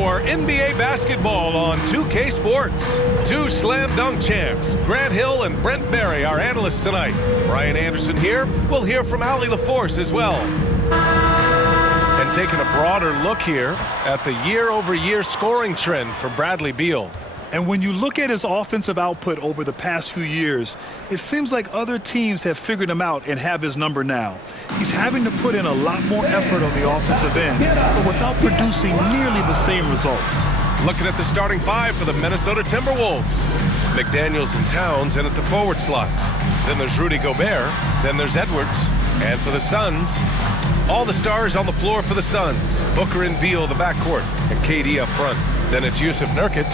for NBA basketball on 2K Sports. Two slam dunk champs, Grant Hill and Brent Barry, our analysts tonight. Brian Anderson here. We'll hear from Allie LaForce as well. And taking a broader look here at the year-over-year scoring trend for Bradley Beal. And when you look at his offensive output over the past few years, it seems like other teams have figured him out and have his number now. He's having to put in a lot more effort on the offensive end, but without producing nearly the same results. Looking at the starting five for the Minnesota Timberwolves. McDaniels and Towns in at the forward slots. Then there's Rudy Gobert. Then there's Edwards. And for the Suns, all the stars on the floor for the Suns. Booker and Beal, the backcourt, and KD up front. Then it's Yusuf Nurkic,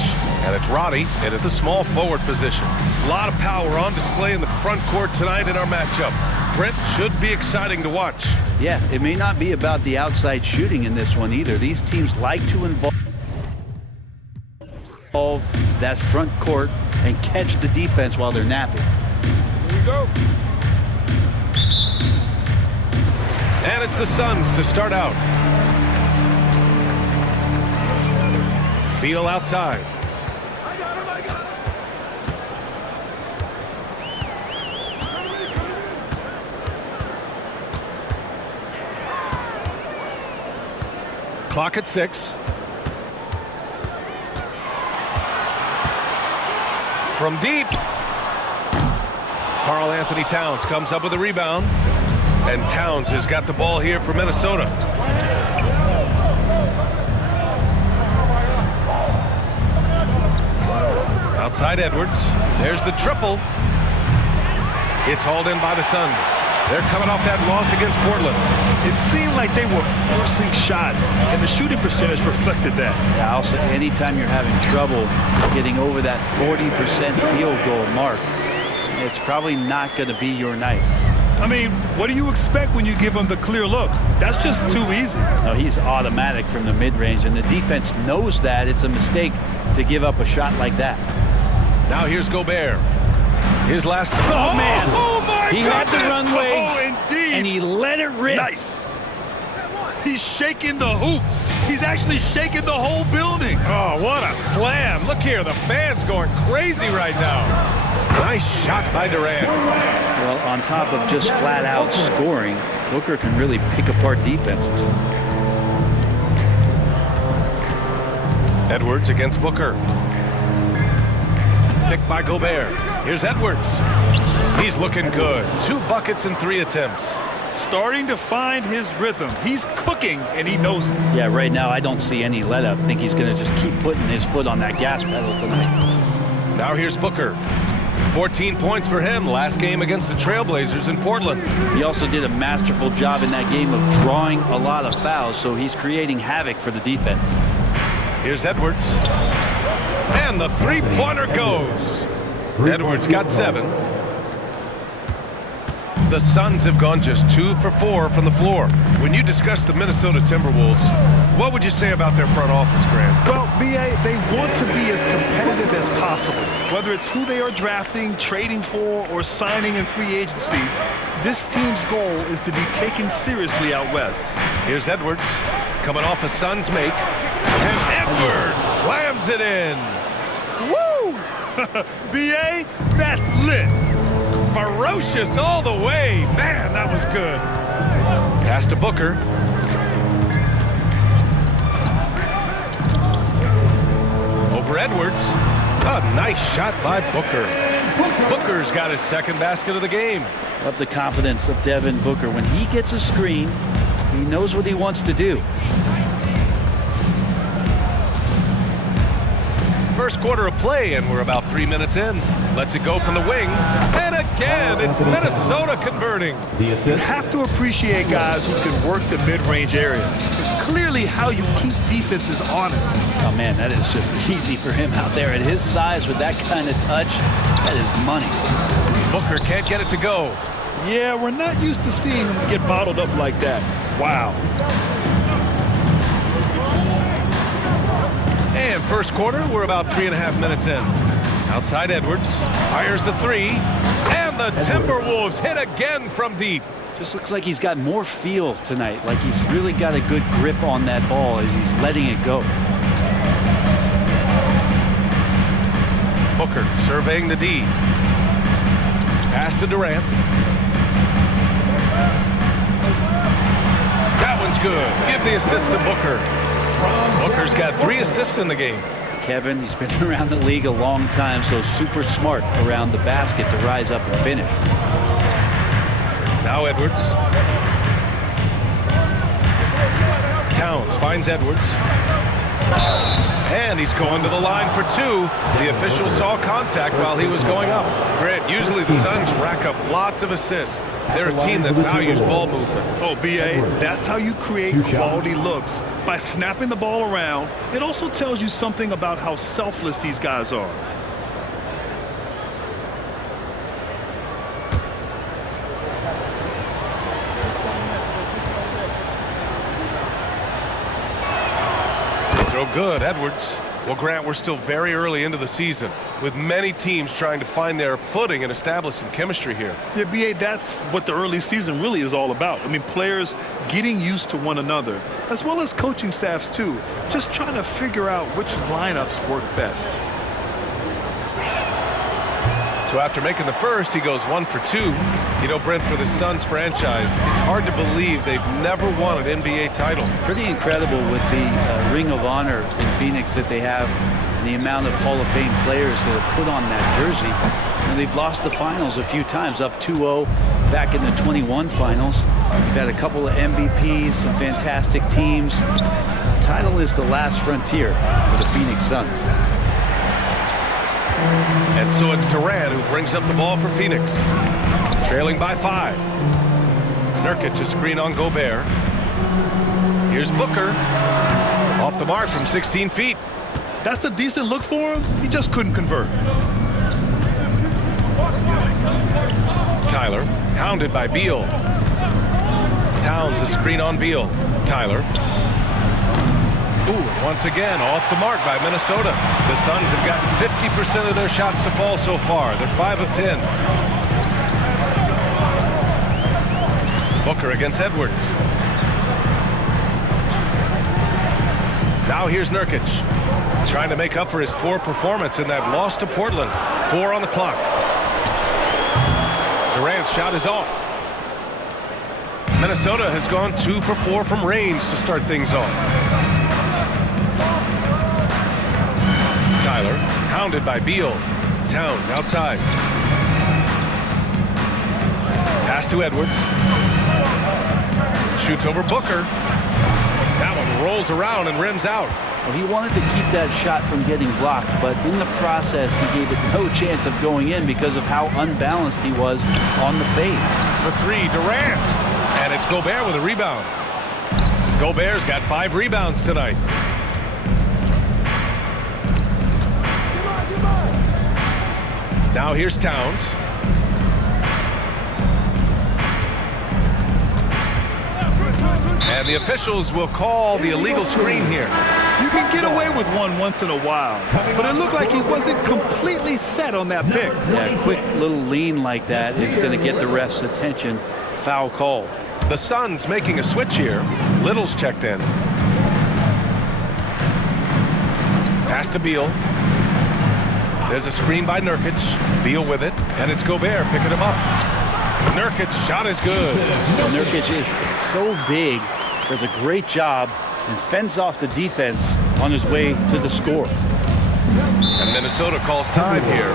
and it's Roddy in at the small forward position. A lot of power on display in the front court tonight in our matchup. Brent, should be exciting to watch. Yeah, it may not be about the outside shooting in this one either. These teams like to involve that front court and catch the defense while they're napping. Here we go. And it's the Suns to start out. Beal outside. I got him. Clock at 6. From deep. Karl Anthony Towns comes up with a rebound. And Towns has got the ball here for Minnesota. Outside Edwards. There's the triple. It's hauled in by the Suns. They're coming off that loss against Portland. It seemed like they were forcing shots, and the shooting percentage reflected that. Yeah, I'll say anytime you're having trouble getting over that 40% field goal mark, it's probably not going to be your night. I mean, what do you expect when you give him the clear look? That's just too easy. No, he's automatic from the mid-range, and the defense knows that it's a mistake to give up a shot like that. Now here's Gobert. His last. Oh, man. Oh, my He had the runway, Oh, indeed. and he let it rip. Nice. He's shaking the hoop. He's actually shaking the whole building. Oh, what a slam. Look here, the fans going crazy right now. Nice shot by Durant. Well, on top of just flat-out scoring, Booker can really pick apart defenses. Edwards against Booker. Picked by Gobert. Here's Edwards. He's looking good. 2 buckets in 3 attempts. Starting to find his rhythm. He's cooking, and he knows it. Yeah, right now I don't see any let-up. I think he's going to just keep putting his foot on that gas pedal tonight. Now here's Booker. 14 points for him last game against the Trailblazers in Portland. He also did a masterful job in that game of drawing a lot of fouls, so he's creating havoc for the defense. Here's Edwards. And the three-pointer goes. Edwards got 7. The Suns have gone just 2 for 4 from the floor. When you discuss the Minnesota Timberwolves, what would you say about their front office, Grant? Well, B.A., they want to be as competitive as possible. Whether it's who they are drafting, trading for, or signing in free agency, this team's goal is to be taken seriously out west. Here's Edwards, coming off a Suns make. And Edwards slams it in. Woo! B.A., that's lit. Ferocious all the way. Man, that was good. Pass to Booker. Over Edwards. A nice shot by Booker. Booker's got his second basket of the game. Love the confidence of Devin Booker. When he gets a screen, he knows what he wants to do. First quarter of play, and we're about 3 minutes in. Lets it go from the wing. And again, it's Minnesota converting. You have to appreciate guys who can work the mid-range area. It's clearly how you keep defenses honest. Oh, man, that is just easy for him out there. At his size, with that kind of touch, that is money. Booker can't get it to go. Yeah, we're not used to seeing him get bottled up like that. Wow. And first quarter, we're about 3.5 minutes in. Outside Edwards, fires the 3, and the Timberwolves hit again from deep. Just looks like he's got more feel tonight, like he's really got a good grip on that ball as he's letting it go. Booker surveying the D. Pass to Durant. That one's good. Give the assist to Booker. Booker's got 3 assists in the game. Kevin, he's been around the league a long time, so super smart around the basket to rise up and finish. Now Edwards. Towns finds Edwards. And he's going to the line for 2. The official saw contact while he was going up. Grant, usually the Suns rack up lots of assists. They're a team that values ball movement. Oh, B.A., that's how you create quality looks. By snapping the ball around, it also tells you something about how selfless these guys are. Throw good, Edwards. Well, Grant, we're still very early into the season, with many teams trying to find their footing and establish some chemistry here. Yeah, B.A., that's what the early season really is all about. I mean, players getting used to one another, as well as coaching staffs, too. Just trying to figure out which lineups work best. So after making the first, he goes 1 for 2. You know, Brent, for the Suns franchise, it's hard to believe they've never won an NBA title. Pretty incredible with the Ring of Honor in Phoenix that they have and the amount of Hall of Fame players that are put on that jersey. And they've lost the finals a few times, up 2-0 back in the 21 finals. They've had a couple of MVPs, some fantastic teams. The title is the last frontier for the Phoenix Suns. And so it's Durant who brings up the ball for Phoenix. Trailing by 5. Nurkic a screen on Gobert. Here's Booker. Off the mark from 16 feet. That's a decent look for him. He just couldn't convert. Tyler, hounded by Beal. Towns a screen on Beal. Tyler. Ooh, once again, off the mark by Minnesota. The Suns have gotten 50% of their shots to fall so far. They're 5 of 10. Booker against Edwards. Now here's Nurkic, trying to make up for his poor performance in that loss to Portland. 4 on the clock. Durant's shot is off. Minnesota has gone 2 for 4 from range to start things off. Tyler, hounded by Beal. Towns outside. Pass to Edwards. Shoots over Booker. That one rolls around and rims out. Well, he wanted to keep that shot from getting blocked, but in the process, he gave it no chance of going in because of how unbalanced he was on the fade. For 3, Durant. And it's Gobert with a rebound. Gobert's got 5 rebounds tonight. Now here's Towns. And the officials will call the illegal screen here. You can get away with one once in a while, but it looked like he wasn't completely set on that pick. Yeah, a quick little lean like that is going to get the ref's attention. Foul call. The Suns making a switch here. Little's checked in. Pass to Beal. There's a screen by Nurkic. Beal with it, and it's Gobert picking him up. Nurkic's shot is good. Nurkic is so big, does a great job, and fends off the defense on his way to the score. And Minnesota calls time here.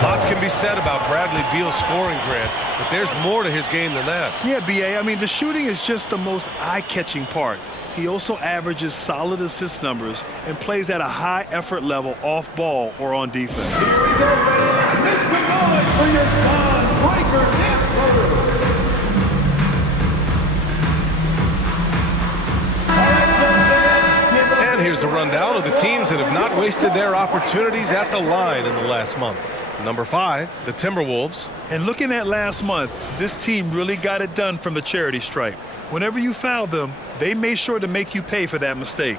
Lots can be said about Bradley Beal's scoring, Grant, but there's more to his game than that. Yeah, B.A., I mean, the shooting is just the most eye-catching part. He also averages solid assist numbers and plays at a high effort level off ball or on defense. Here we go, fans. It's the moment for your Suns breaker And here's a rundown of the teams that have not wasted their opportunities at the line in the last month. Number 5, the Timberwolves. And looking at last month, this team really got it done from the charity stripe. Whenever you foul them, they made sure to make you pay for that mistake.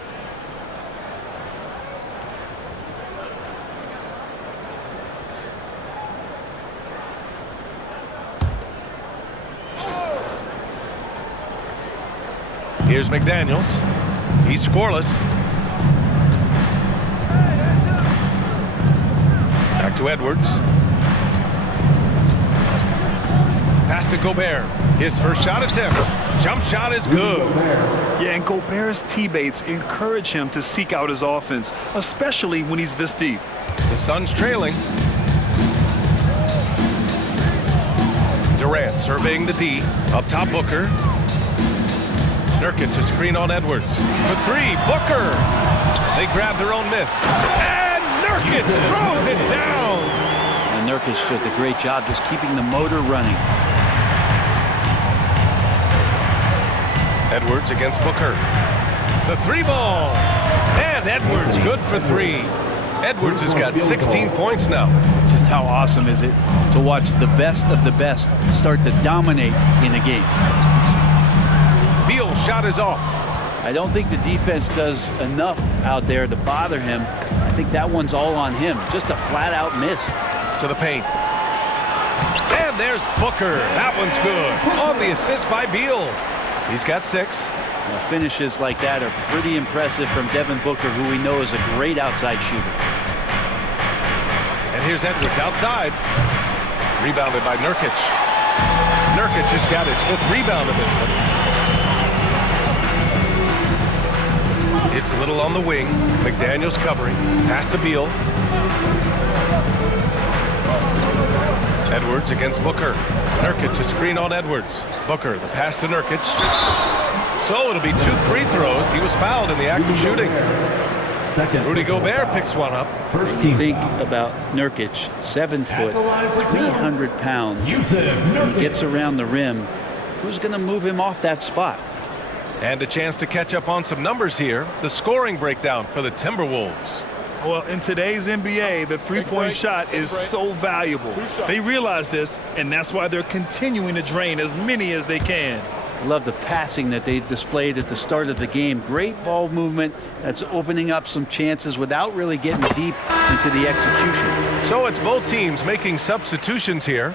Here's McDaniels. He's scoreless. to Edwards. Pass to Gobert. His first shot attempt. Jump shot is good. Yeah, and Gobert's teammates encourage him to seek out his offense, especially when he's this deep. The Suns trailing. Durant surveying the D. Up top, Booker. Nurkic a screen on Edwards. For three, Booker. They grab their own miss. And Nurkic throws it down. And Nurkic did a great job just keeping the motor running. Edwards against Booker. The three ball. And Edwards good for three. Edwards has got 16 points now. Just how awesome is it to watch the best of the best start to dominate in a game. Beal's shot is off. I don't think the defense does enough out there to bother him. I think that one's all on him. Just a flat-out miss. To the paint. And there's Booker. That one's good. On the assist by Beal. He's got 6. Finishes like that are pretty impressive from Devin Booker, who we know is a great outside shooter. And here's Edwards outside. Rebounded by Nurkic. Nurkic has got his 5th rebound in this one. It's Little on the wing. McDaniels covering. Pass to Beal. Edwards against Booker. Nurkic a screen on Edwards. Booker, the pass to Nurkic. So it'll be 2 free throws. He was fouled in the act of shooting. Rudy Gobert picks one up. First team. Think about Nurkic, 7 foot, 300 pounds. He gets around the rim. Who's going to move him off that spot? And a chance to catch up on some numbers here. The scoring breakdown for the Timberwolves. Well, in today's NBA, the three-point shot is so valuable. They realize this, and that's why they're continuing to drain as many as they can. I love the passing that they displayed at the start of the game. Great ball movement that's opening up some chances without really getting deep into the execution. So it's both teams making substitutions here.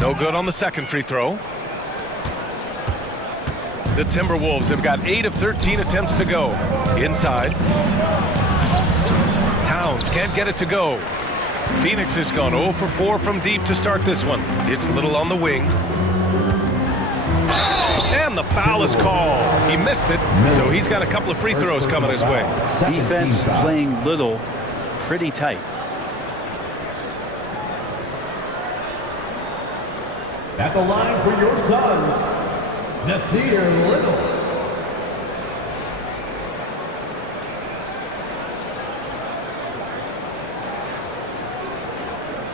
No good on the second free throw. The Timberwolves have got 8 of 13 attempts to go. Inside. Towns can't get it to go. Phoenix has gone 0 for 4 from deep to start this one. It's Little on the wing. And the foul is called. He missed it, so he's got a couple of free throws coming his way. Defense playing Little pretty tight. At the line for your Suns, Nasir Little.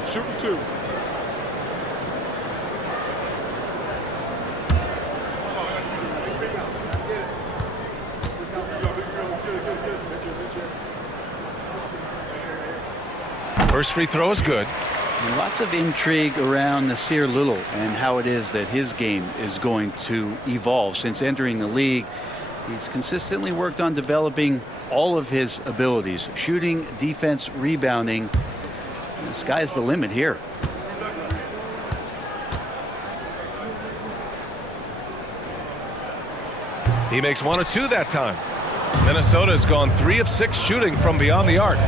Shooting 2. First free throw is good. And lots of intrigue around Nasir Little and how it is that his game is going to evolve. Since entering the league, he's consistently worked on developing all of his abilities: shooting, defense, rebounding. And the sky's the limit here. He makes 1 of 2 that time. Minnesota has gone 3 of 6 shooting from beyond the arc.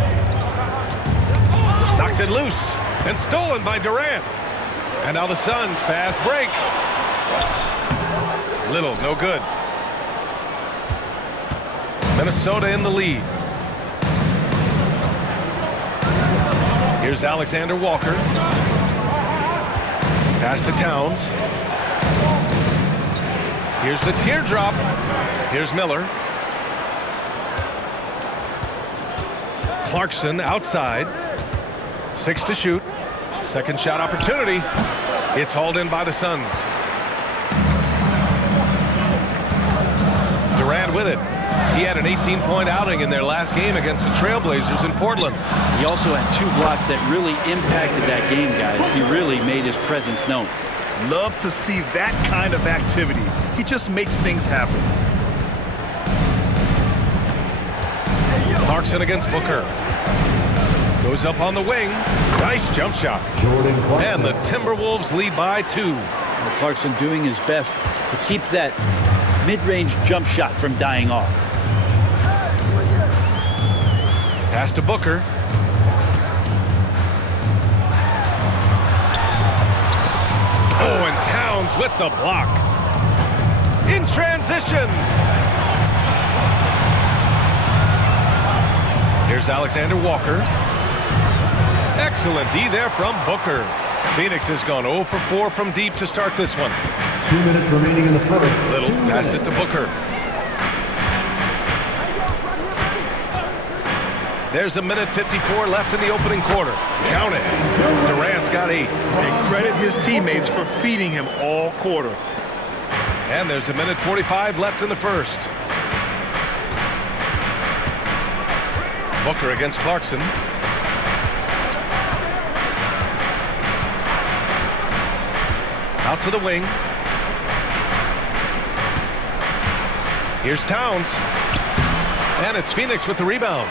Knocks it loose. And stolen by Durant. And now the Suns fast break. Little, no good. Minnesota in the lead. Here's Alexander Walker. Pass to Towns. Here's the teardrop. Here's Miller. Clarkson outside. 6 to shoot. Second shot opportunity. It's hauled in by the Suns. Durant with it. He had an 18-point outing in their last game against the Trailblazers in Portland. He also had 2 blocks that really impacted that game, guys. He really made his presence known. Love to see that kind of activity. He just makes things happen. Clarkson against Booker. Goes up on the wing. Nice jump shot. And the Timberwolves lead by 2. Clarkson doing his best to keep that mid-range jump shot from dying off. Pass to Booker. Oh, and Towns with the block. In transition. Here's Alexander Walker. Excellent D there from Booker. Phoenix has gone 0 for 4 from deep to start this one. 2 minutes remaining in the first. Little passes to Booker. There's a minute 54 left in the opening quarter. Count it. Durant's got 8. And credit his teammates for feeding him all quarter. And there's a minute 45 left in the first. Booker against Clarkson. Out to the wing. Here's Towns. And it's Phoenix with the rebound.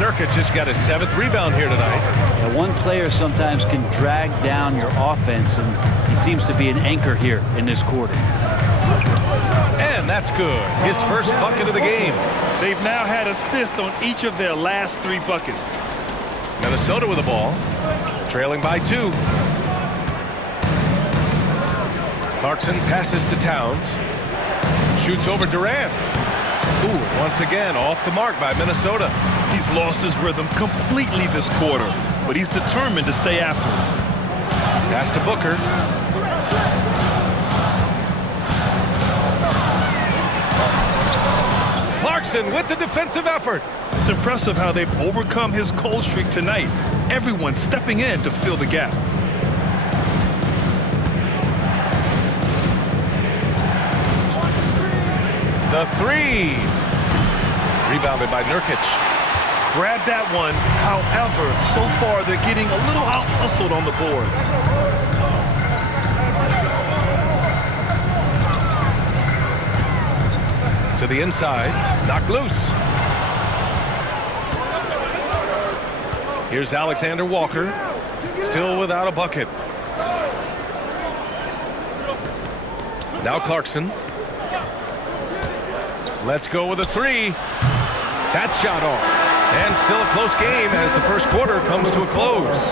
Nurkic has got his 7th rebound here tonight. Yeah, one player sometimes can drag down your offense, and he seems to be an anchor here in this quarter. And that's good. His first bucket of the game. They've now had assists on each of their last 3 buckets. Minnesota with the ball. Trailing by 2. Clarkson passes to Towns. Shoots over Durant. Ooh, once again off the mark by Minnesota. He's lost his rhythm completely this quarter, but he's determined to stay after it. Pass to Booker. Clarkson with the defensive effort. It's impressive how they've overcome his cold streak tonight. Everyone stepping in to fill the gap. The 3. Rebounded by Nurkic. Grab that one. However, so far they're getting a little out-hustled on the boards. To the inside. Knocked loose. Here's Alexander Walker. Still without a bucket. Now Clarkson. Let's go with a 3. That shot off. And still a close game as the first quarter comes to a close.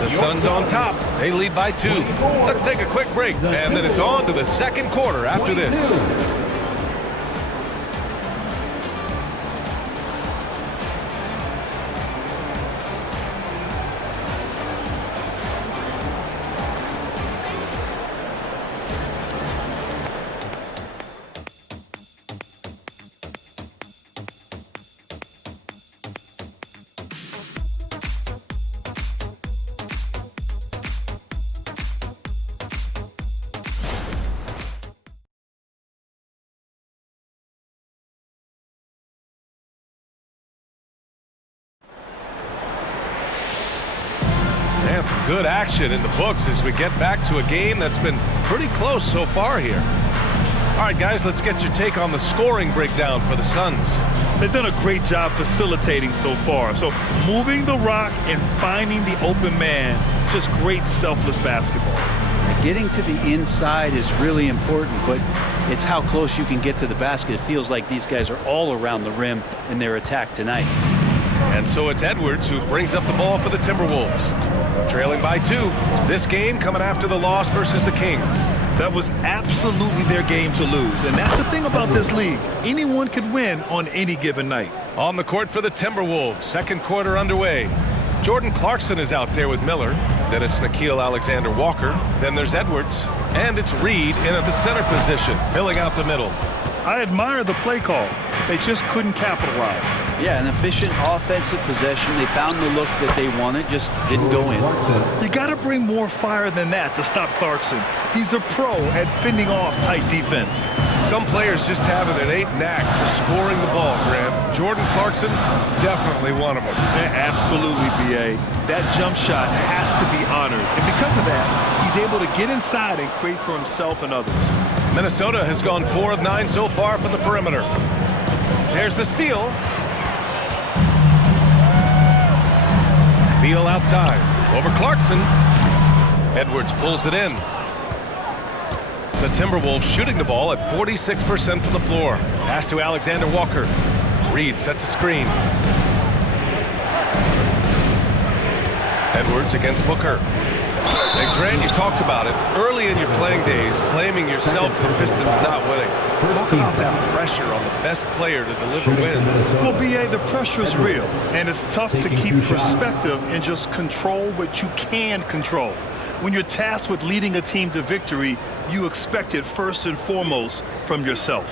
The Suns on top. They lead by 2. Let's take a quick break, and then it's on to the second quarter after this. And some good action in the books as we get back to a game that's been pretty close so far here. All right, guys, let's get your take on the scoring breakdown for the Suns. They've done a great job facilitating so far. So moving the rock and finding the open man, just great selfless basketball. Getting to the inside is really important, but it's how close you can get to the basket. It feels like these guys are all around the rim in their attack tonight. And so it's Edwards who brings up the ball for the Timberwolves. Trailing by 2. This game coming after the loss versus the Kings. That was absolutely their game to lose. And that's the thing about this league. Anyone could win on any given night. On the court for the Timberwolves. Second quarter underway. Jordan Clarkson is out there with Miller. Then it's Nickeil Alexander-Walker. Then there's Edwards. And it's Reed in at the center position, filling out the middle. I admire the play call. They just couldn't capitalize. Yeah, an efficient offensive possession. They found the look that they wanted, just didn't go in. You got to bring more fire than that to stop Clarkson. He's a pro at fending off tight defense. Some players just have an innate knack for scoring the ball, Graham. Jordan Clarkson, definitely one of them. Yeah, absolutely, B.A. That jump shot has to be honored. And because of that, he's able to get inside and create for himself and others. Minnesota has gone 4 of 9 so far from the perimeter. There's the steal. Beal outside. Over Clarkson. Edwards pulls it in. The Timberwolves shooting the ball at 46% from the floor. Pass to Alexander Walker. Reed sets a screen. Edwards against Booker. Hey, Grant, you talked about it. Early in your playing days, blaming yourself for Pistons not winning. Talk about that pressure on the best player to deliver wins. Well, B.A., the pressure is real, and it's tough to keep perspective and just control what you can control. When you're tasked with leading a team to victory, you expect it first and foremost from yourself.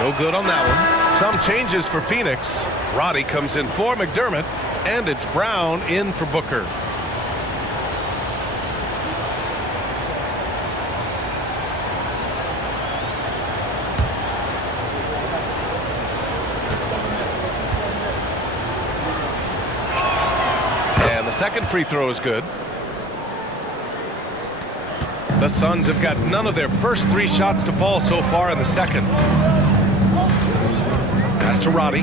No good on that one. Some changes for Phoenix. Roddy comes in for McDermott, and it's Brown in for Booker. And the second free throw is good. The Suns have got none of their first 3 shots to fall so far in the second. Pass to Roddy.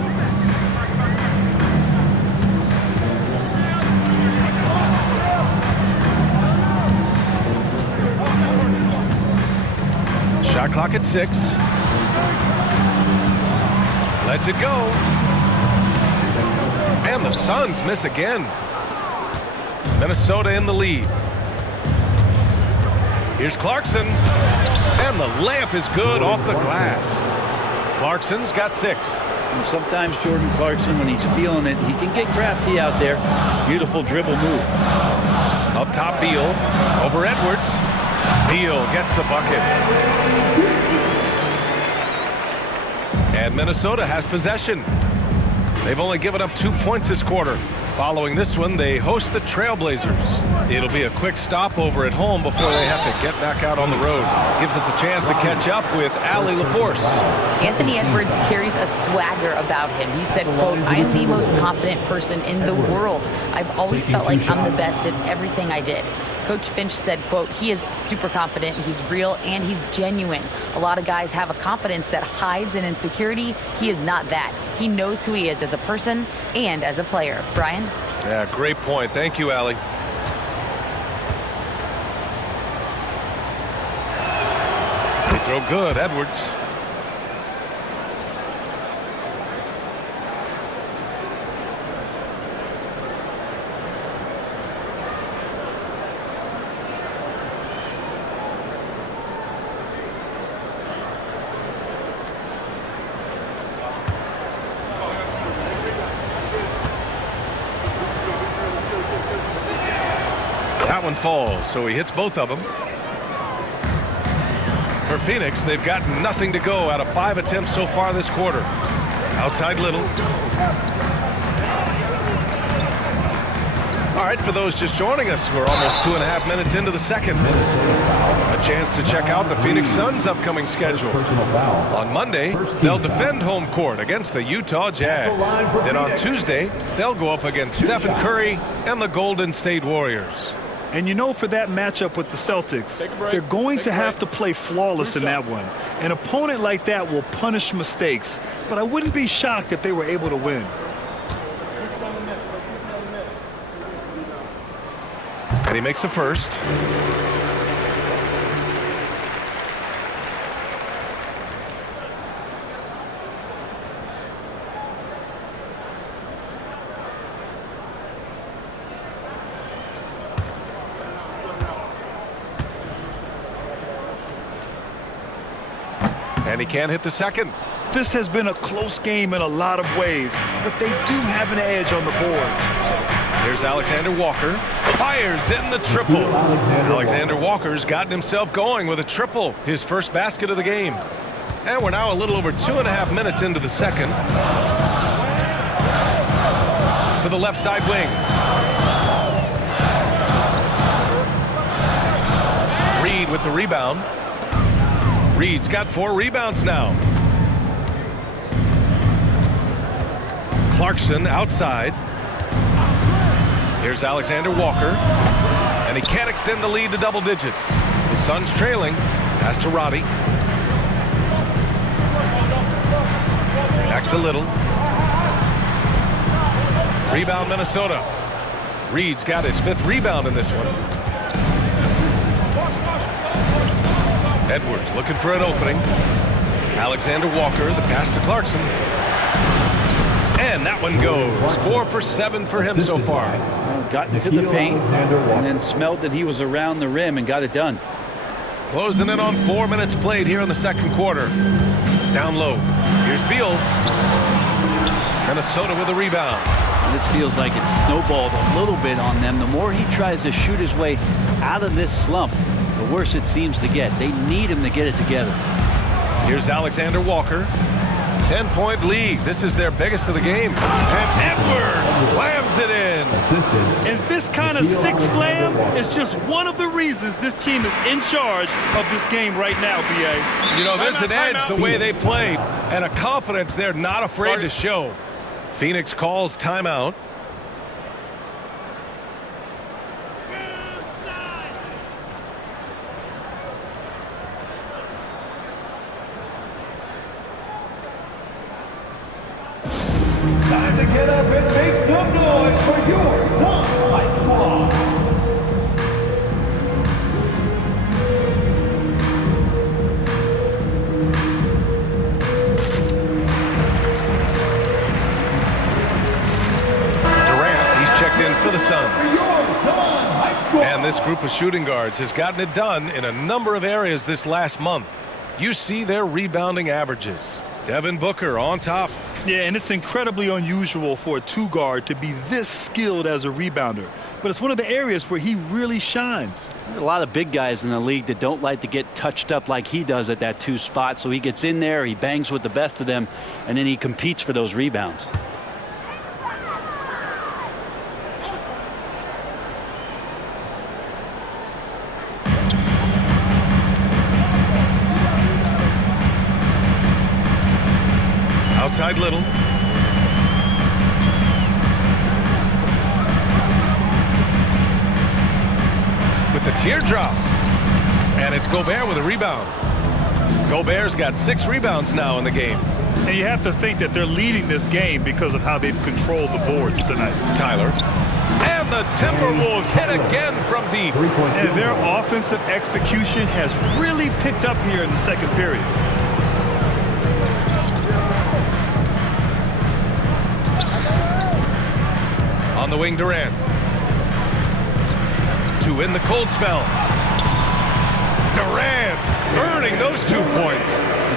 Shot clock at 6. Lets it go. And the Suns miss again. Minnesota in the lead. Here's Clarkson. And the layup is good off the glass. Clarkson's got 6. And sometimes Jordan Clarkson, when he's feeling it, he can get crafty out there. Beautiful dribble move. Up top, Beal. Over Edwards. Beal gets the bucket. And Minnesota has possession. They've only given up 2 points this quarter. Following this one, they host the Trailblazers. It'll be a quick stopover at home before they have to get back out on the road. Gives us a chance to catch up with Allie LaForce. Anthony Edwards carries a swagger about him. He said, quote, "I am the most confident person in the world. I've always felt like I'm the best at everything I did." Coach Finch said, quote, "He is super confident, he's real, and he's genuine. A lot of guys have a confidence that hides an insecurity. He is not that. He knows who he is as a person and as a player." Brian? Yeah, great point. Thank you, Allie. They throw good, Edwards. That one falls, so he hits both of them. For Phoenix, they've got nothing to go out of 5 attempts so far this quarter. Outside Little. All right, for those just joining us, we're almost 2.5 minutes into the second. A chance to check out the Phoenix Suns' upcoming schedule. On Monday, they'll defend home court against the Utah Jazz. Then on Tuesday, they'll go up against Stephen Curry and the Golden State Warriors. And you know, for that matchup with the Celtics, they're going to have to play flawless in that one. An opponent like that will punish mistakes, but I wouldn't be shocked if they were able to win. And he makes a first. And he can't hit the second. This has been a close game in a lot of ways, but they do have an edge on the board. Here's Alexander Walker. Fires in the triple. Alexander Walker's gotten himself going with a triple, his first basket of the game. And we're now a little over 2.5 minutes into the second. To the left side wing. Reed with the rebound. Reed's got 4 rebounds now. Clarkson outside. Here's Alexander Walker. And he can't extend the lead to double digits. The Suns trailing. Pass to Roddy. Back to Little. Rebound Minnesota. Reed's got his 5th rebound in this one. Edwards looking for an opening. Alexander Walker, the pass to Clarkson. And that one goes. 4 for 7 for him so far. Got into the paint and then smelled that he was around the rim and got it done. Closing in on 4 minutes played here in the second quarter. Down low. Here's Beal. Minnesota with a rebound. And this feels like it's snowballed a little bit on them. The more he tries to shoot his way out of this slump, the worse it seems to get. They need him to get it together. Here's Alexander Walker. 10-point lead. This is their biggest of the game. And Edwards slams it in. And this kind of sick slam is just one of the reasons this team is in charge of this game right now, B.A. You know, there's an edge the way they played and a confidence they're not afraid to show. Phoenix calls timeout. Time to get up and make some noise for your Suns Fight Squad. Durant, he's checked in for the Suns. And this group of shooting guards has gotten it done in a number of areas this last month. You see their rebounding averages. Devin Booker on top. Yeah, and it's incredibly unusual for a 2-guard to be this skilled as a rebounder. But it's one of the areas where he really shines. There's a lot of big guys in the league that don't like to get touched up like he does at that 2 spot. So he gets in there, he bangs with the best of them, and then he competes for those rebounds. Outside Little. With the teardrop. And it's Gobert with a rebound. Gobert's got 6 rebounds now in the game. And you have to think that they're leading this game because of how they've controlled the boards tonight. Tyler. And the Timberwolves hit again from deep. And their offensive execution has really picked up here in the second period. On the wing, Durant. To win the cold spell. Durant earning those 2 points.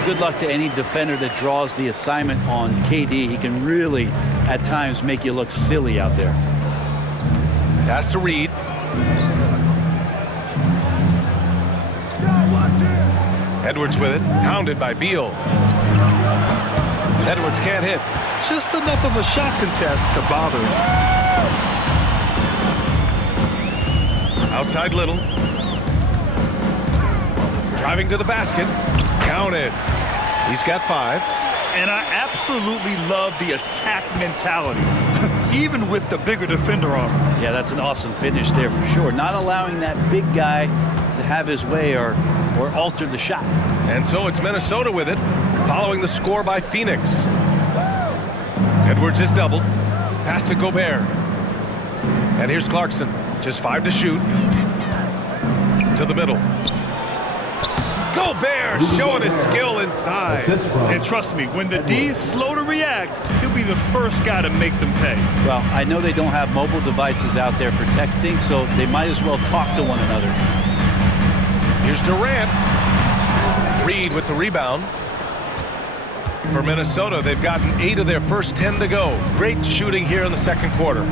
Good luck to any defender that draws the assignment on KD. He can really, at times, make you look silly out there. Pass to Reed. Edwards with it. Hounded by Beal. Edwards can't hit. Just enough of a shot contest to bother him. Outside Little. Driving to the basket. Counted. He's got 5. And I absolutely love the attack mentality, even with the bigger defender on him. Yeah, that's an awesome finish there for sure. Not allowing that big guy to have his way or alter the shot. And so it's Minnesota with it, following the score by Phoenix. Edwards is doubled. Pass to Gobert. And here's Clarkson. Just 5 to shoot. To the middle. Gobert showing his skill inside. And trust me, when the D's slow to react, he'll be the first guy to make them pay. Well, I know they don't have mobile devices out there for texting, so they might as well talk to one another. Here's Durant. Reed with the rebound. For Minnesota, they've gotten 8 of their first 10 to go. Great shooting here in the second quarter.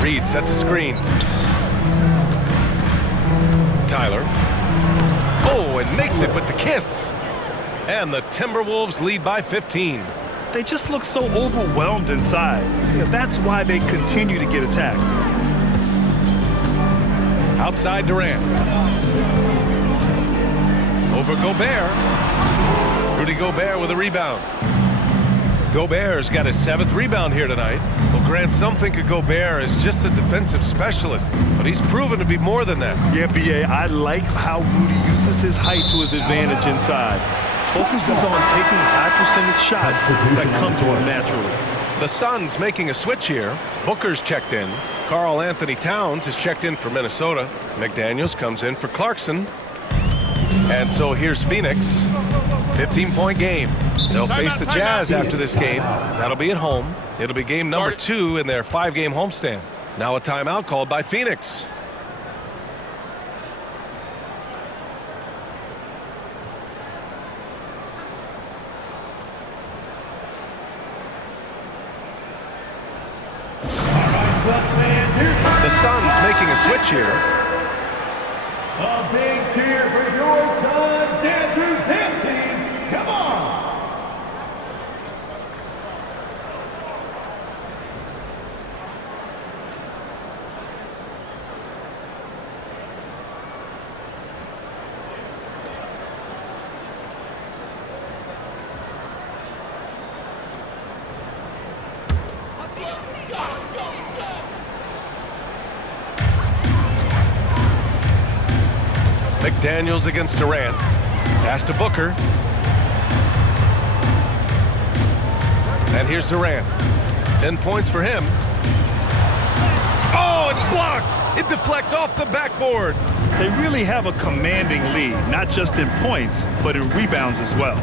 Reed sets a screen. Tyler. Oh, and makes it with the kiss. And the Timberwolves lead by 15. They just look so overwhelmed inside. That's why they continue to get attacked. Outside Durant. Over Gobert. Rudy Gobert with a rebound. Gobert's got his 7th rebound here tonight. Well, Grant, some think of Gobert as just a defensive specialist, but he's proven to be more than that. Yeah, B.A., I like how Rudy uses his height to his advantage inside. Focuses on taking high percentage shots that come to him naturally. The Suns making a switch here. Booker's checked in. Karl Anthony Towns is checked in for Minnesota. McDaniels comes in for Clarkson. And so here's Phoenix. 15-point game. They'll face the Jazz after this game. That'll be at home. It'll be game number 2 in their 5-game homestand. Now a timeout called by Phoenix. The Suns making a switch here. A big cheer for your Suns, Andrew Dempsey. Come on. McDaniels against Durant. Pass to Booker. And here's Durant. 10 points for him. Oh, it's blocked. It deflects off the backboard. They really have a commanding lead, not just in points, but in rebounds as well.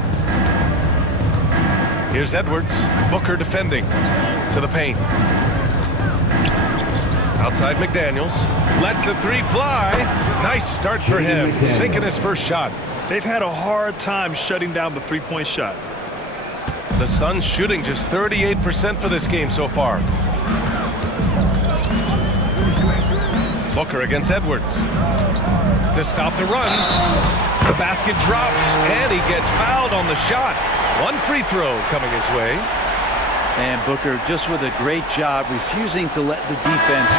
Here's Edwards. Booker defending to the paint. Outside McDaniels. Lets a 3 fly. Nice start for him. Sinking his first shot. They've had a hard time shutting down the three-point shot. The Suns shooting just 38% for this game so far. Booker against Edwards. To stop the run. The basket drops, and he gets fouled on the shot. One free throw coming his way. And Booker just with a great job refusing to let the defense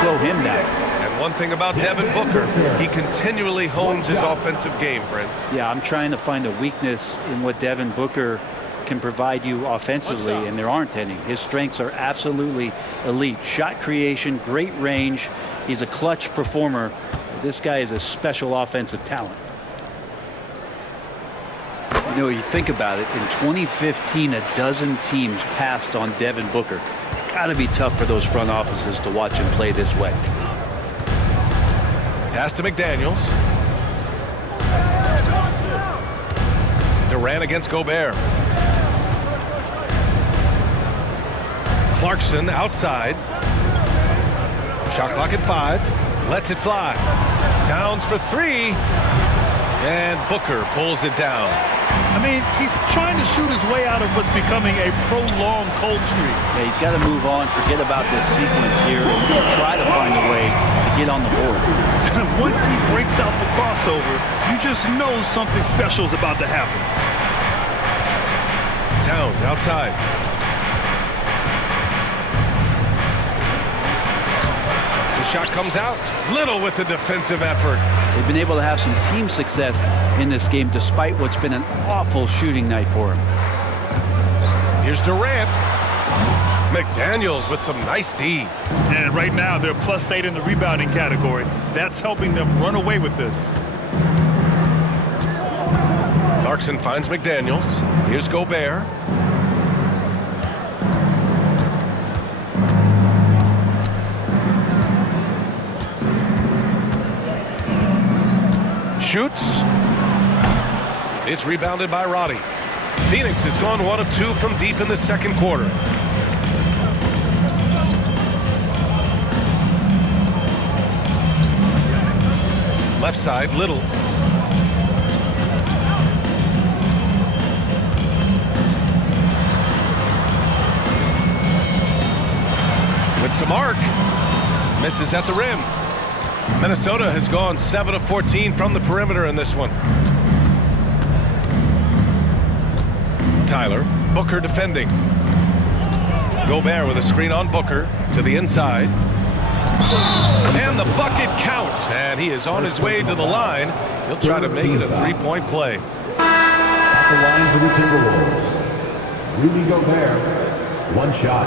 slow him down. And one thing about Devin Booker, he continually hones his offensive game, Brent. Yeah, I'm trying to find a weakness in what Devin Booker can provide you offensively, and there aren't any. His strengths are absolutely elite. Shot creation, great range. He's a clutch performer. This guy is a special offensive talent. You know, you think about it, in 2015, a dozen teams passed on Devin Booker. Got to be tough for those front offices to watch him play this way. Pass to McDaniels. Durant against Gobert. Clarkson outside. Shot clock at 5. Lets it fly. Towns for 3. And Booker pulls it down. I mean, he's trying to shoot his way out of what's becoming a prolonged cold streak. Yeah, he's got to move on, forget about this sequence here, and try to find a way to get on the board. Once he breaks out the crossover, you just know something special is about to happen. Towns outside. The shot comes out. Little with the defensive effort. They've been able to have some team success in this game despite what's been an awful shooting night for him. Here's Durant. McDaniels with some nice D. And right now they're +8 in the rebounding category. That's helping them run away with this. Clarkson finds McDaniels. Here's Gobert. Shoots. It's rebounded by Roddy. Phoenix has gone 1 of 2 from deep in the second quarter. Left side, Little. With some arc. Misses at the rim. Minnesota has gone 7 of 14 from the perimeter in this one. Tyler. Booker defending. Gobert with a screen on Booker to the inside. And the bucket counts. And he is on his way to the line. He'll try to make it a 3-point play. At the line for the Timberwolves, Rudy Gobert, 1 shot.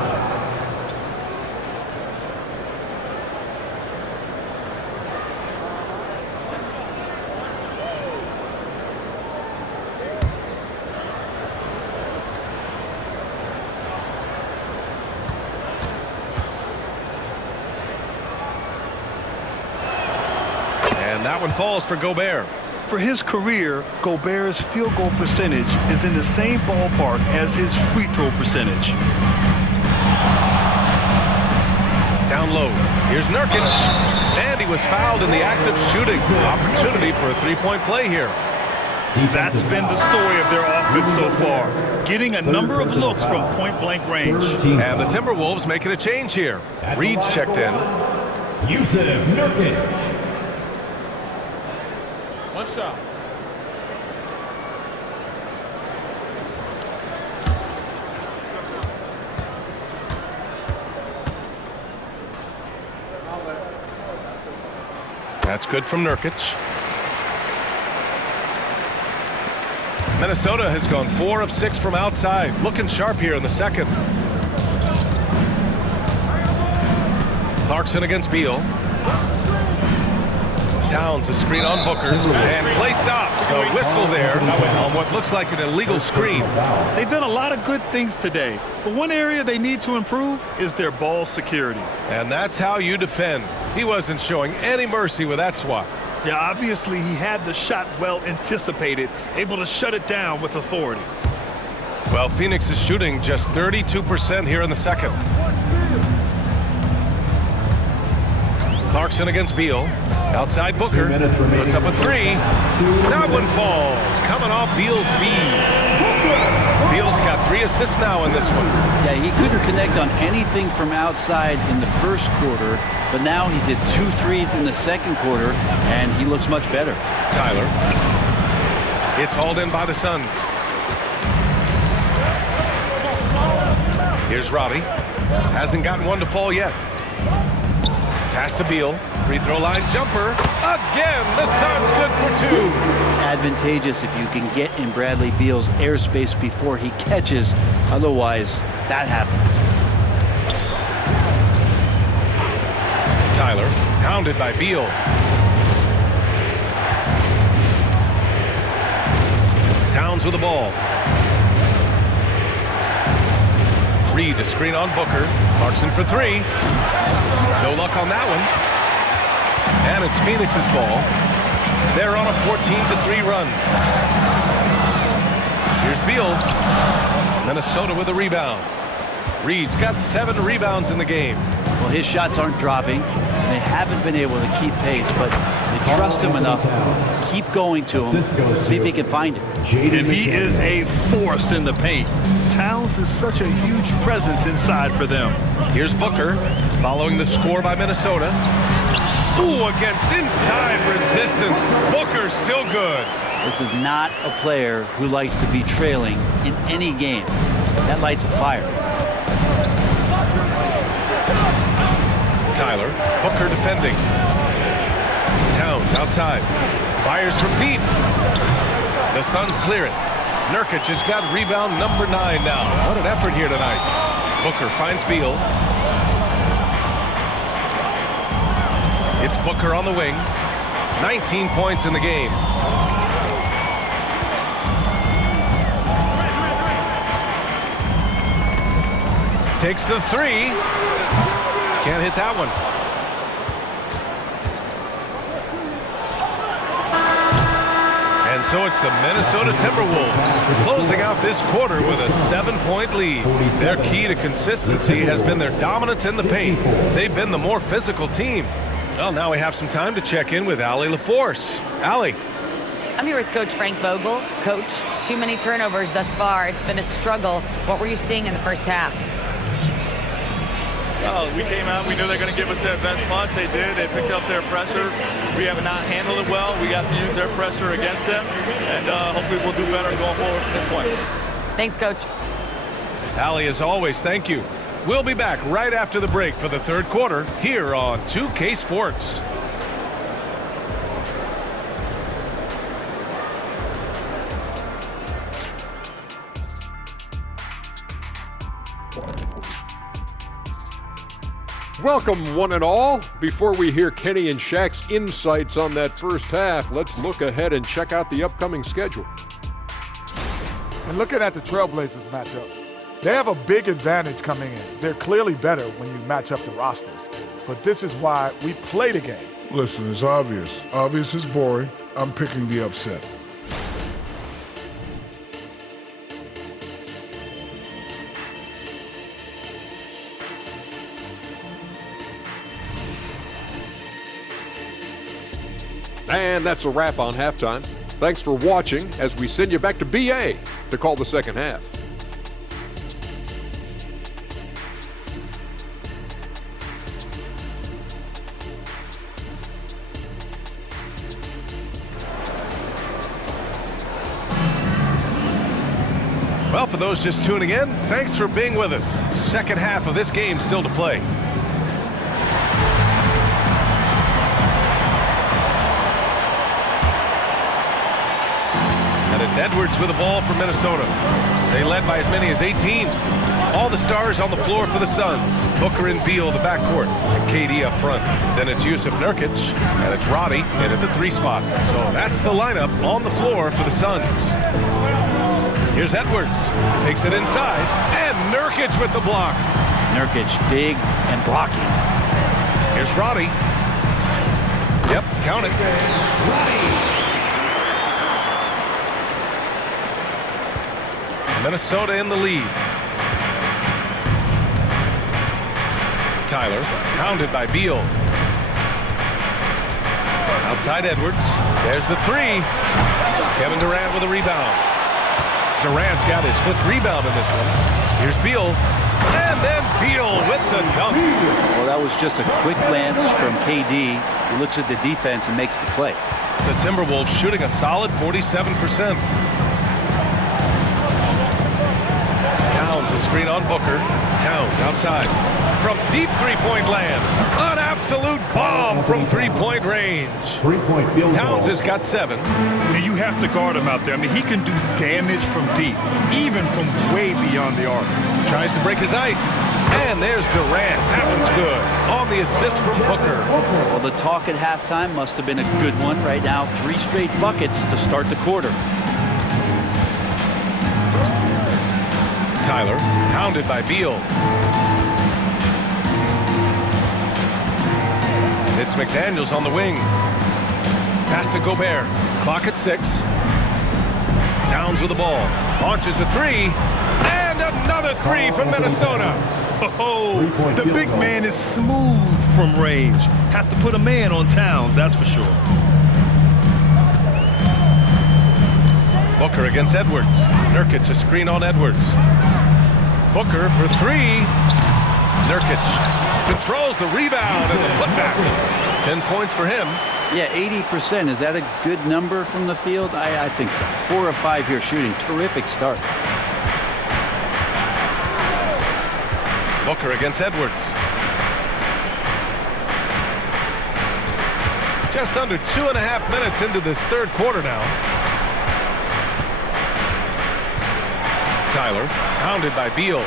And that one falls for Gobert. For his career, Gobert's field goal percentage is in the same ballpark as his free throw percentage. Down low. Here's Nurkic. And he was fouled in the act of shooting. Opportunity for a three-point play here. That's been the story of their offense so far, getting a number of looks from point-blank range. And the Timberwolves making a change here. Reed's checked in. Yusuf Nurkic. What's up? That's good from Nurkic. Minnesota has gone 4 of 6 from outside. Looking sharp here in the second. Clarkson against Beal. Towns a screen on Booker, and play stops. A whistle there on what looks like an illegal screen. They've done a lot of good things today, but one area they need to improve is their ball security. And that's how you defend. He wasn't showing any mercy with that swat. Yeah, obviously he had the shot well anticipated, able to shut it down with authority. Well, Phoenix is shooting just 32% here in the second. Clarkson against Beal. Outside Booker. Puts up a 3. That one falls. Coming off Beal's feed. Beal's got 3 assists now in this one. Yeah, he couldn't connect on anything from outside in the first quarter, but now he's hit 2 threes in the second quarter, and he looks much better. Tyler. It's hauled in by the Suns. Here's Roddy. Hasn't gotten one to fall yet. Pass to Beal. Free throw line jumper. Again, the Suns good for 2. Advantageous if you can get in Bradley Beal's airspace before he catches. Otherwise, that happens. Tyler, pounded by Beal. Towns with the ball. Reed a screen on Booker. Clarkson for 3. No luck on that one. And it's Phoenix's ball. They're on a 14-3 run. Here's Beal. Minnesota with a rebound. Reed's got 7 rebounds in the game. Well, his shots aren't dropping. They haven't been able to keep pace, but they trust him enough. Keep going to him. See if he can find it. And he is a force in the paint. Towns is such a huge presence inside for them. Here's Booker following the score by Minnesota. Ooh, against inside resistance. Booker's still good. This is not a player who likes to be trailing in any game. That lights a fire. Tyler, Booker defending. Towns outside. Fires from deep. The Suns clear it. Nurkic has got rebound number 9 now. What an effort here tonight. Booker finds Beal. It's Booker on the wing. 19 points in the game. Takes the 3. Can't hit that one. And so it's the Minnesota Timberwolves closing out this quarter with a 7-point lead. Their key to consistency has been their dominance in the paint. They've been the more physical team. Well, now we have some time to check in with Allie LaForce. Allie. I'm here with Coach Frank Vogel. Coach, too many turnovers thus far. It's been a struggle. What were you seeing in the first half? Well, we came out, we knew they were going to give us their best punch. They did. They picked up their pressure. We have not handled it well. We got to use their pressure against them, and hopefully we'll do better going forward from this point. Thanks, Coach. Allie, as always, thank you. We'll be back right after the break for the third quarter here on 2K Sports. Welcome, one and all. Before we hear Kenny and Shaq's insights on that first half, let's look ahead and check out the upcoming schedule. And looking at the Trailblazers matchup, they have a big advantage coming in. They're clearly better when you match up the rosters. But this is why we play the game. Listen, it's obvious. Obvious is boring. I'm picking the upset. And that's a wrap on halftime. Thanks for watching as we send you back to BA to call the second half. Well, for those just tuning in, thanks for being with us. Second half of this game still to play. And it's Edwards with the ball for Minnesota. They led by as many as 18. All the stars on the floor for the Suns. Booker and Beal, the backcourt, and KD up front. Then it's Jusuf Nurkic, and it's Roddy in at the 3 spot. So that's the lineup on the floor for the Suns. Here's Edwards, takes it inside, and Nurkic with the block. Nurkic big and blocking. Here's Roddy. Yep, count it. Minnesota in the lead. Tyler, pounded by Beal. Outside Edwards. There's the 3. Kevin Durant with a rebound. Durant's got his 5th rebound in this one. Here's Beal. And then Beal with the dunk. Well, that was just a quick glance from KD. He looks at the defense and makes the play. The Timberwolves shooting a solid 47%. Towns a screen on Booker. Towns outside. From deep three-point land. An absolute bomb from three-point range. Three-point field goal. Towns has got 7. And you have to guard him out there. I mean, he can do damage from deep, even from way beyond the arc. Tries to break his ice. And there's Durant. That one's good. On the assist from Booker. Well, the talk at halftime must have been a good one. Right now, 3 straight buckets to start the quarter. Tyler, pounded by Beal. It's McDaniels on the wing. Pass to Gobert. Clock at 6. Towns with the ball. Launches a 3. And another 3 from Minnesota. Oh, the big man is smooth from range. Have to put a man on Towns, that's for sure. Booker against Edwards. Nurkic a screen on Edwards. Booker for 3. Nurkic controls the rebound and the putback. 10 points for him. Yeah, 80%. Is that a good number from the field? I think so. 4 of 5 here shooting. Terrific start. Booker against Edwards. Just under 2.5 minutes into this third quarter now. Tyler, pounded by Beal.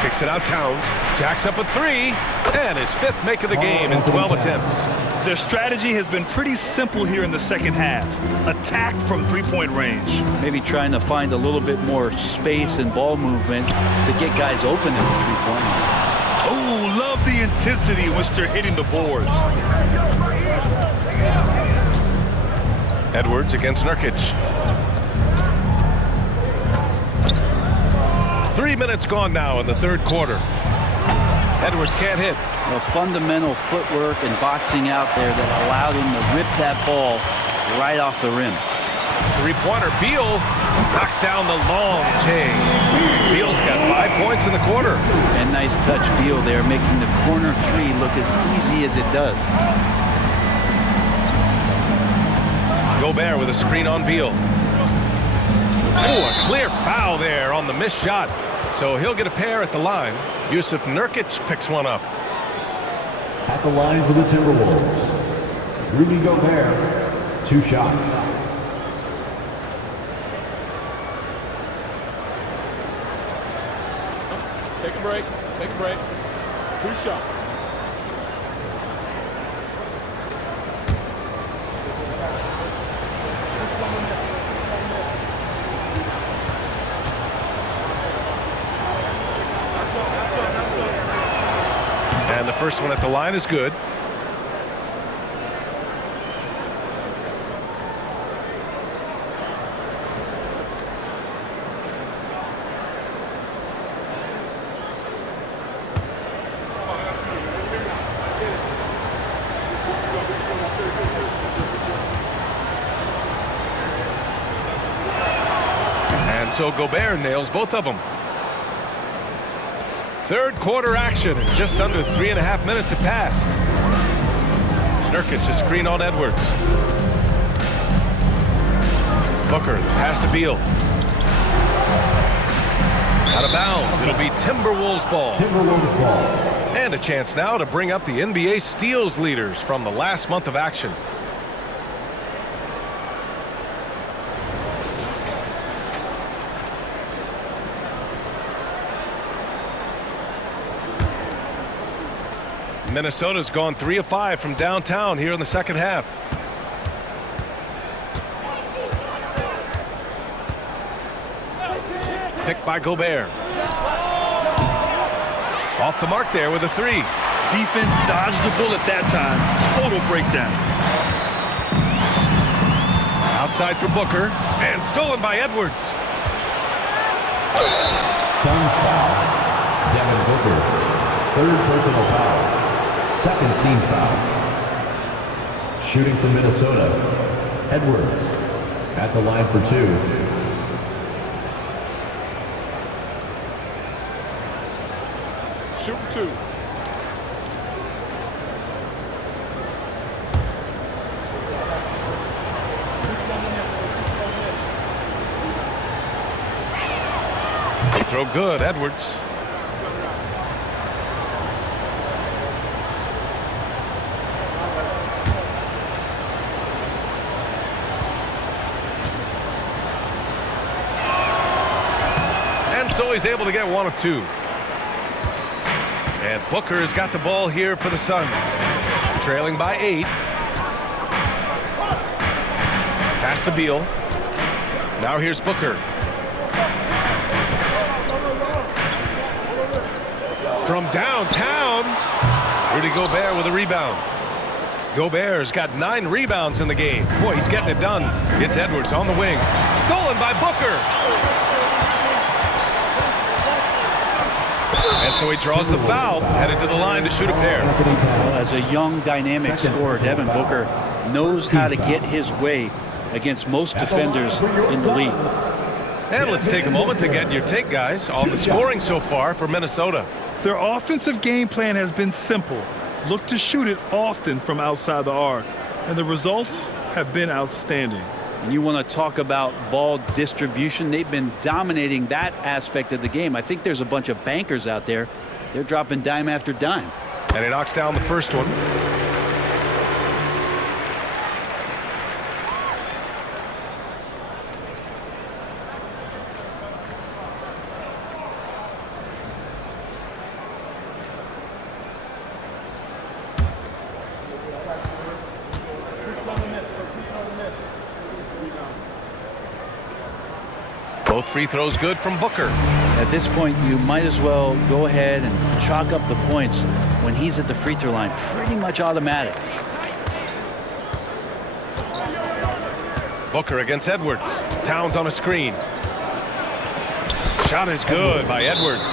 Kicks it out Towns. Jacks up a 3. And his 5th make of the game in 12 attempts. Their strategy has been pretty simple here in the second half. Attack from three-point range. Maybe trying to find a little bit more space and ball movement to get guys open at the three-point line. Oh, love the intensity in which they're hitting the boards. Edwards against Nurkic. 3 minutes gone now in the third quarter. Edwards can't hit. A fundamental footwork and boxing out there that allowed him to rip that ball right off the rim. Three-pointer. Beal knocks down the long J. Beal's got 5 points in the quarter. And nice touch, Beal there, making the corner 3 look as easy as it does. Gobert with a screen on Beal. Oh, a clear foul there on the missed shot. So he'll get a pair at the line. Jusuf Nurkic picks one up. At the line for the Timberwolves, Rudy Gobert, 2 shots. Take a break. 2 shots. first one at the line is good. And so Gobert nails both of them. Third quarter action. Just under 3.5 minutes have passed. Nurkic a screen on Edwards. Booker, the pass to Beal. Out of bounds. It'll be Timberwolves ball. Timberwolves ball. And a chance now to bring up the NBA steals leaders from the last month of action. Minnesota's gone 3 of 5 from downtown here in the second half. Picked by Gobert. Off the mark there with a 3. Defense dodged the bullet that time. Total breakdown. Outside for Booker and stolen by Edwards. Suns foul. Devin Booker. Third personal foul. Second team foul. Shooting for Minnesota, Edwards at the line for 2. Shooting 2. They throw good, Edwards. So he's able to get 1 of 2. And Booker has got the ball here for the Suns. Trailing by 8. Pass to Beal. Now here's Booker. From downtown, Rudy Gobert with a rebound. Gobert's got 9 rebounds in the game. Boy, he's getting it done. It's Edwards on the wing. Stolen by Booker. And so he draws the foul, headed to the line to shoot a pair. Well, as a young, dynamic scorer, Devin Booker knows how to get his way against most defenders in the league. And let's take a moment to get your take, guys, on the scoring so far for Minnesota. Their offensive game plan has been simple. Look to shoot it often from outside the arc. And the results have been outstanding. And you want to talk about ball distribution. They've been dominating that aspect of the game. I think there's a bunch of bankers out there. They're dropping dime after dime. And he knocks down the first one. Both free throws good from Booker. At this point, you might as well go ahead and chalk up the points when he's at the free throw line. Pretty much automatic. Booker against Edwards. Towns on a screen. Shot is good by Edwards.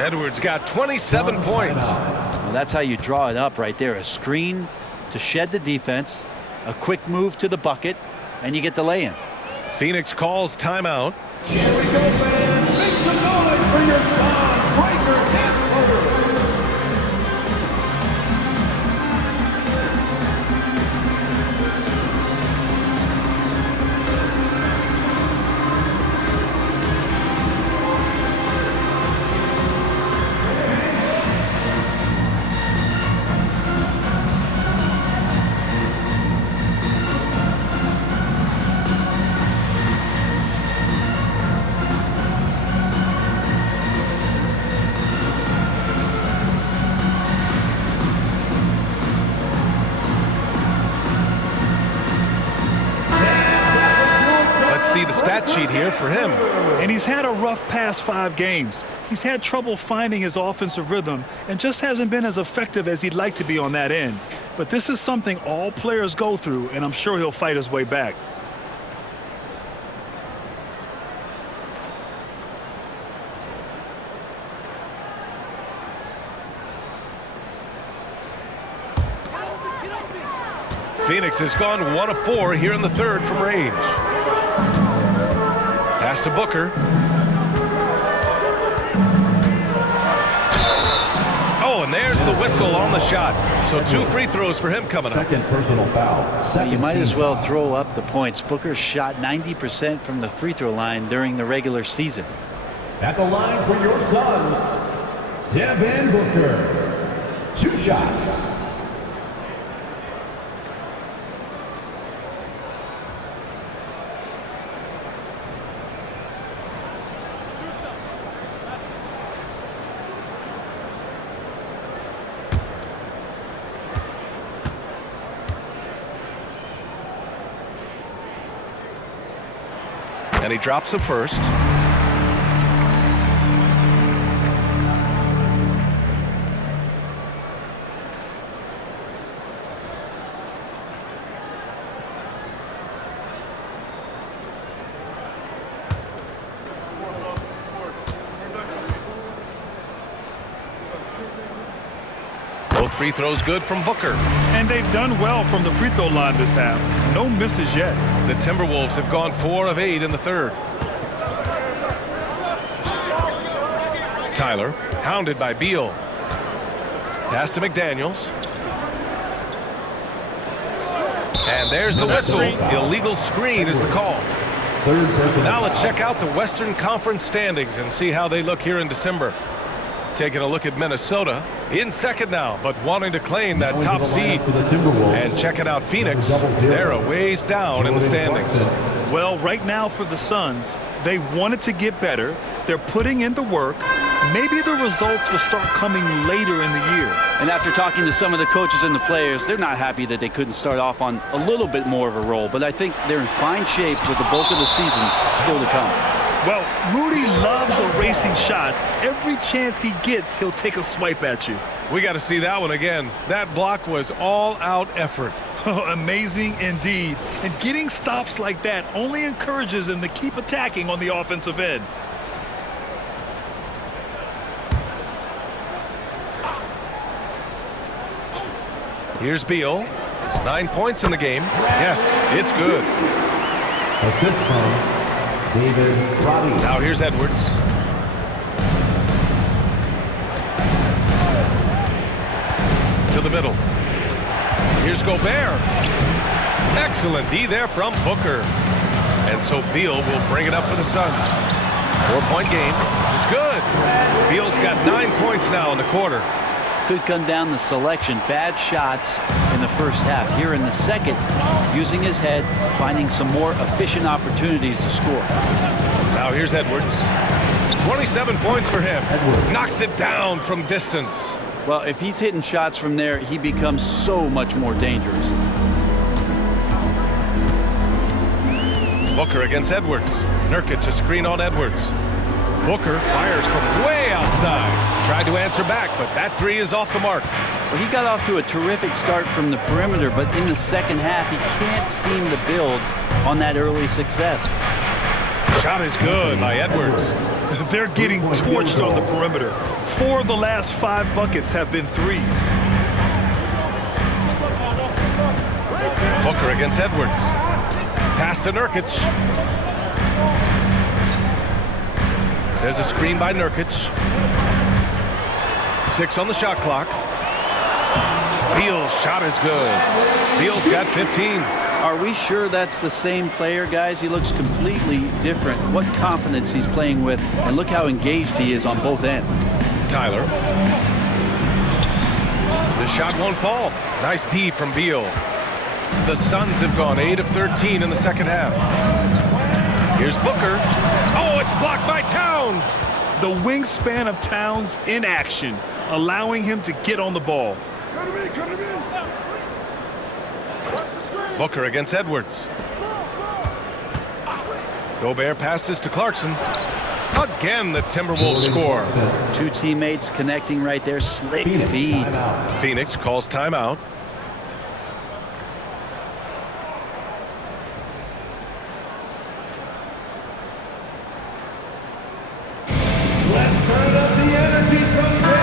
Edwards got 27 points. Well, that's how you draw it up right there. A screen to shed the defense, a quick move to the bucket, and you get the lay-in. Phoenix calls timeout. Here we go, fans. Make some noise for your son, Breaker Casper. stat sheet here for him. And he's had a rough past 5 games. He's had trouble finding his offensive rhythm and just hasn't been as effective as he'd like to be on that end. But this is something all players go through, and I'm sure he'll fight his way back. Phoenix has gone 1 of 4 here in the third from range. Pass to Booker. Oh, and there's the whistle on the shot. So 2 free throws for him coming up. Second personal foul. You might as well throw up the points. Booker shot 90% from the free throw line during the regular season. At the line for your Suns, Devin Booker. 2 shots. And he drops the first. Both free throws good from Booker. And they've done well from the free throw line this half. No misses yet. The Timberwolves have gone 4 of 8 in the third. Tyler, hounded by Beal. Pass to McDaniels. And there's the whistle. Illegal screen is the call. Now let's check out the Western Conference standings and see how they look here in December. Taking a look at Minnesota in second now, but wanting to claim that top seed. And checking out Phoenix, they're a ways down in the standings. Well, right now for the Suns, they wanted to get better. They're putting in the work. Maybe the results will start coming later in the year. And after talking to some of the coaches and the players, they're not happy that they couldn't start off on a little bit more of a roll. But I think they're in fine shape with the bulk of the season still to come. Well, Rudy loves erasing shots. Every chance he gets, he'll take a swipe at you. We got to see that one again. That block was all-out effort. Amazing indeed. And getting stops like that only encourages him to keep attacking on the offensive end. Here's Beal. 9 points in the game. Yes, it's good. Assist from David Roddy. Now here's Edwards. To the middle. Here's Gobert. Excellent D there from Booker. And so Beal will bring it up for the Suns. 4-point game. It's good. Beal's got 9 points now in the quarter. Could come down to selection. Bad shots in the first half. Here in the second, using his head, finding some more efficient opportunities to score. Now here's Edwards. 27 points for him. Knocks it down from distance. Well, if he's hitting shots from there, he becomes so much more dangerous. Booker against Edwards. Nurkic a screen on Edwards. Booker fires from way outside. Tried to answer back, but that 3 is off the mark. Well, he got off to a terrific start from the perimeter, but in the second half, he can't seem to build on that early success. Shot is good by Edwards. They're getting torched on the perimeter. 4 of the last 5 buckets have been threes. Booker against Edwards. Pass to Nurkic. There's a screen by Nurkic. 6 on the shot clock. Beal's shot is good. Beal's got 15. Are we sure that's the same player, guys? He looks completely different. What confidence he's playing with, and look how engaged he is on both ends. Tyler. The shot won't fall. Nice D from Beal. The Suns have gone 8 of 13 in the second half. Here's Booker. Oh, it's blocked by Towns. The wingspan of Towns in action, allowing him to get on the ball. Booker against Edwards. Gobert passes to Clarkson. Again, the Timberwolves score. Two teammates connecting right there. Slick feed. Phoenix calls timeout.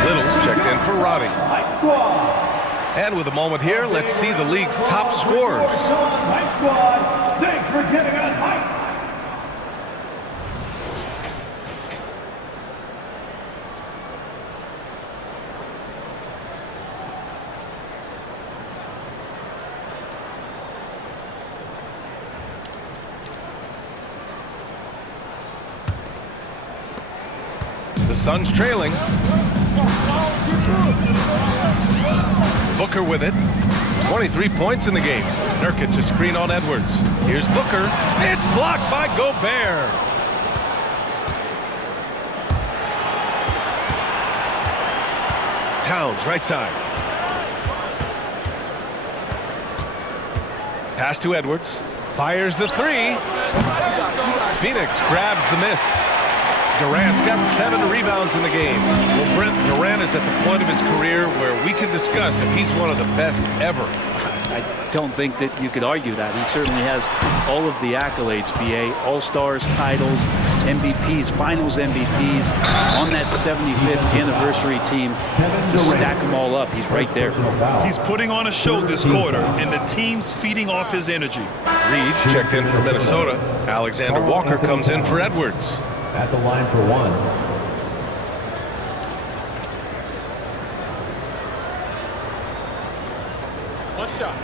Little's checked in for Roddy. And with a moment here, let's see the league's top scorers. Thanks for giving us hype. The Suns trailing. Booker with it. 23 points in the game. Nurkic a screen on Edwards. Here's Booker. It's blocked by Gobert. Towns, right side. Pass to Edwards. Fires the three. Phoenix grabs the miss. Durant's got 7 rebounds in the game. Well, Brent, Durant is at the point of his career where we can discuss if he's one of the best ever. I don't think that you could argue that. He certainly has all of the accolades, BA. All-Stars, titles, MVPs, Finals MVPs. On that 75th anniversary team, just stack them all up. He's right there. He's putting on a show this quarter, and the team's feeding off his energy. Reed's checked in for Minnesota. Alexander Walker comes in for Edwards. At the line for one. One shot.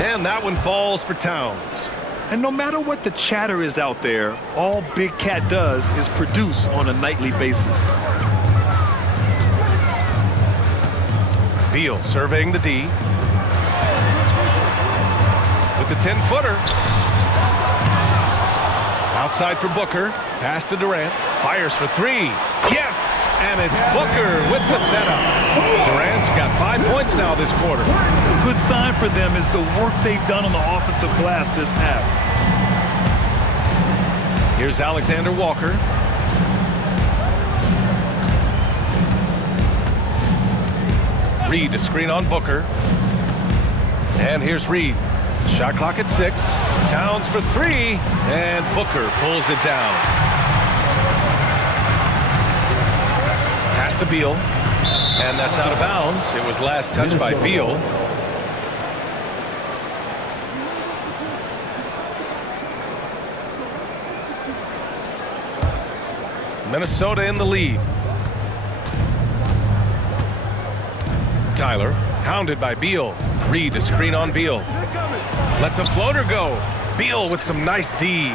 And that one falls for Towns. And no matter what the chatter is out there, all Big Cat does is produce on a nightly basis. Beal surveying the D. With the 10-footer. Outside for Booker. Pass to Durant. Fires for three. Yes! And it's Booker with the setup. Durant's got 5 points now this quarter. A good sign for them is the work they've done on the offensive glass this half. Here's Alexander Walker. Reed to screen on Booker. And here's Reed. Shot clock at 6. Towns for three. And Booker pulls it down. Pass to Beal. And that's out of bounds. It was last touched by Beal. Minnesota in the lead. Tyler, hounded by Beal. Reed to screen on Beal. Lets a floater go. Beal with some nice D.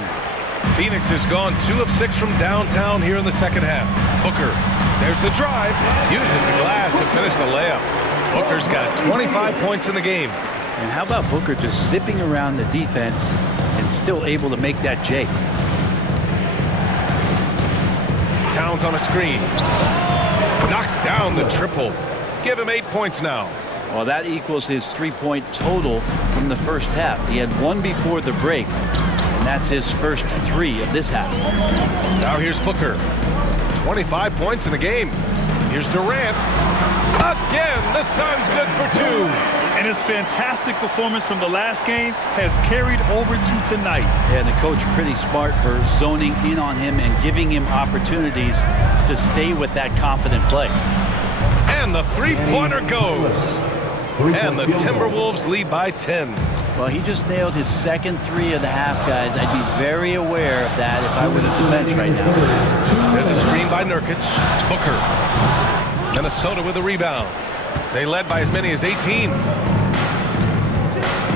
Phoenix has gone 2 of 6 from downtown here in the second half. Booker, there's the drive. Uses the glass to finish the layup. Booker's got 25 points in the game. And how about Booker just zipping around the defense and still able to make that J? Towns on a screen. Knocks down the triple. Give him 8 points now. Well, that equals his 3-point total from the first half. He had 1 before the break, and that's his first 3 of this half. Now here's Booker. 25 points in the game. Here's Durant. Again, the Suns good for 2. And his fantastic performance from the last game has carried over to tonight. Yeah, and the coach pretty smart for zoning in on him and giving him opportunities to stay with that confident play. And the three-pointer goes. And the Timberwolves lead by 10. Well, he just nailed his second 3 of the half, guys. I'd be very aware of that if I were the defense right now. There's a screen by Nurkic. Booker. Minnesota with a rebound. They led by as many as 18.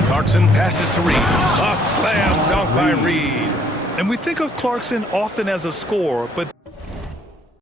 Clarkson passes to Reed. A slam dunk by Reed. And we think of Clarkson often as a scorer, but